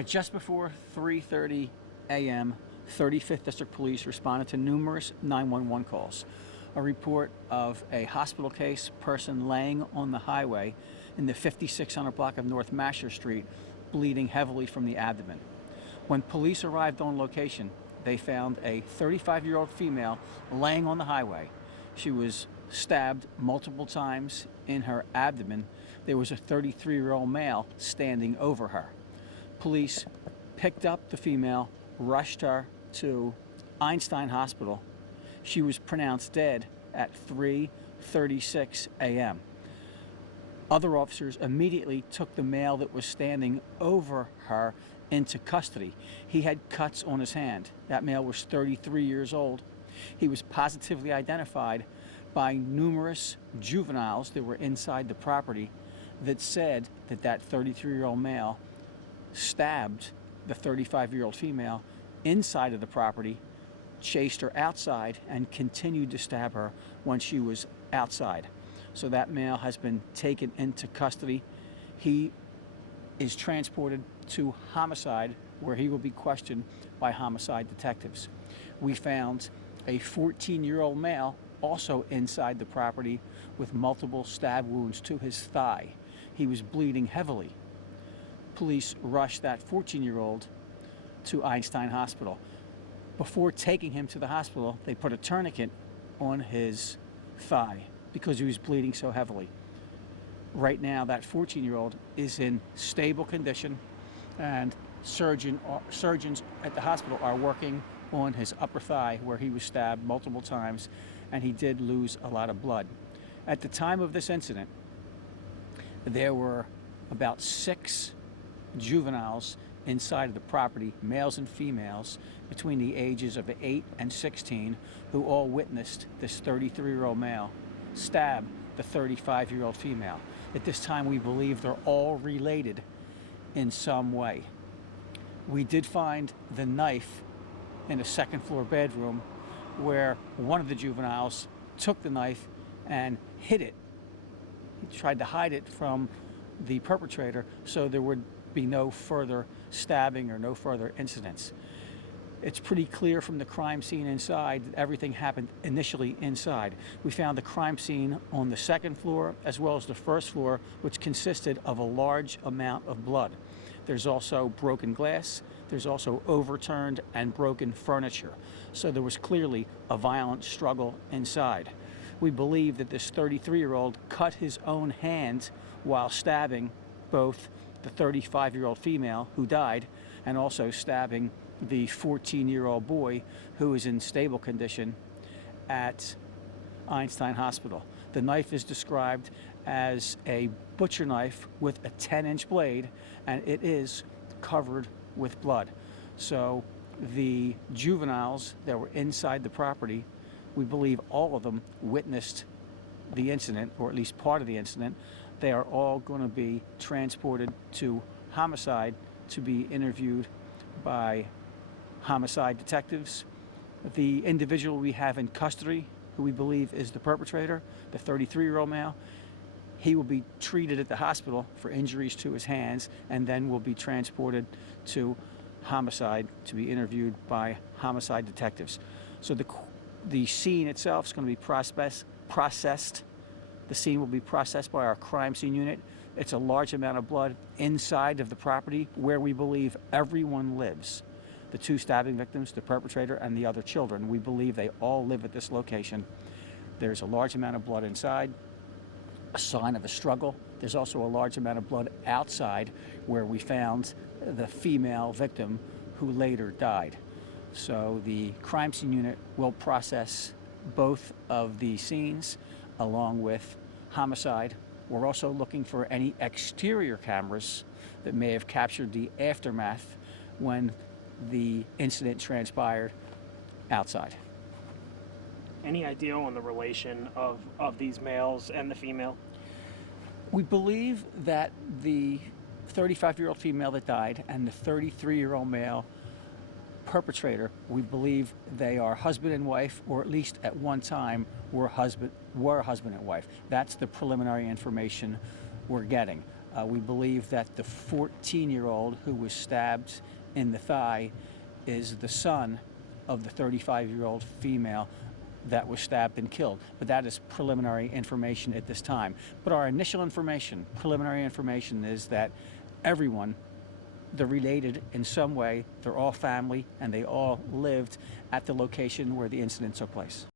At just before 3:30 a.m., 35th District Police responded to numerous 911 calls. A report of a hospital case, person laying on the highway in the 5600 block of North Mascher Street, bleeding heavily from the abdomen. When police arrived on location, they found a 35-year-old female laying on the highway. She was stabbed multiple times in her abdomen. There was a 33-year-old male standing over her. Police picked up the female, rushed her to Einstein Hospital. She was pronounced dead at 3:36 a.m. Other officers immediately took the male that was standing over her into custody. He had cuts on his hand. That male was 33 years old. He was positively identified by numerous juveniles that were inside the property that said that that 33-year-old male stabbed the 35-year-old female inside of the property, chased her outside, and continued to stab her when she was outside. So that male has been taken into custody. He is transported to homicide, where he will be questioned by homicide detectives. We found a 14-year-old male also inside the property with multiple stab wounds to his thigh. He was bleeding heavily. Police rushed that 14-year-old to Einstein Hospital. Before taking him to the hospital, they put a tourniquet on his thigh because he was bleeding so heavily. Right now, that 14-year-old is in stable condition, and surgeons at the hospital are working on his upper thigh where he was stabbed multiple times, and he did lose a lot of blood. At the time of this incident, there were about 6 juveniles inside of the property, males and females, between the ages of 8 and 16, who all witnessed this 33-year-old male stab the 35-year-old female. At this time, we believe they're all related in some way. We did find the knife in a second-floor bedroom where one of the juveniles took the knife and hid it. He tried to hide it from the perpetrator so there would be no further stabbing or no further incidents. It's pretty clear from the crime scene inside that everything happened initially inside. We found the crime scene on the second floor as well as the first floor, which consisted of a large amount of blood. There's also broken glass. There's also overturned and broken furniture. So there was clearly a violent struggle inside. We believe that this 33-year-old cut his own hand while stabbing both the 35-year-old female who died and also stabbing the 14-year-old boy who is in stable condition at Einstein Hospital. The knife is described as a butcher knife with a 10-inch blade, and it is covered with blood. So the juveniles that were inside the property, we believe all of them witnessed the incident, or at least part of the incident. They are all going to be transported to homicide to be interviewed by homicide detectives. The individual we have in custody, who we believe is the perpetrator, the 33-year-old male, he will be treated at the hospital for injuries to his hands and then will be transported to homicide to be interviewed by homicide detectives. So the scene itself is going to be processed. The scene will be processed by our crime scene unit. It's a large amount of blood inside of the property where we believe everyone lives. The 2 stabbing victims, the perpetrator, and the other children, we believe they all live at this location. There's a large amount of blood inside, a sign of a struggle. There's also a large amount of blood outside where we found the female victim who later died. So the crime scene unit will process both of the scenes along with homicide. We're also looking for any exterior cameras that may have captured the aftermath when the incident transpired outside. Any idea on the relation of these males and the female? We believe that the 35-year-old female that died and the 33-year-old male perpetrator, we believe they are husband and wife, or at least at one time were husband and wife. That's the preliminary information we're getting. We believe that the 14-year-old who was stabbed in the thigh is the son of the 35-year-old female that was stabbed and killed. But that is preliminary information at this time. But our initial information, preliminary information, is that everyone, they're related in some way, they're all family, and they all lived at the location where the incident took place.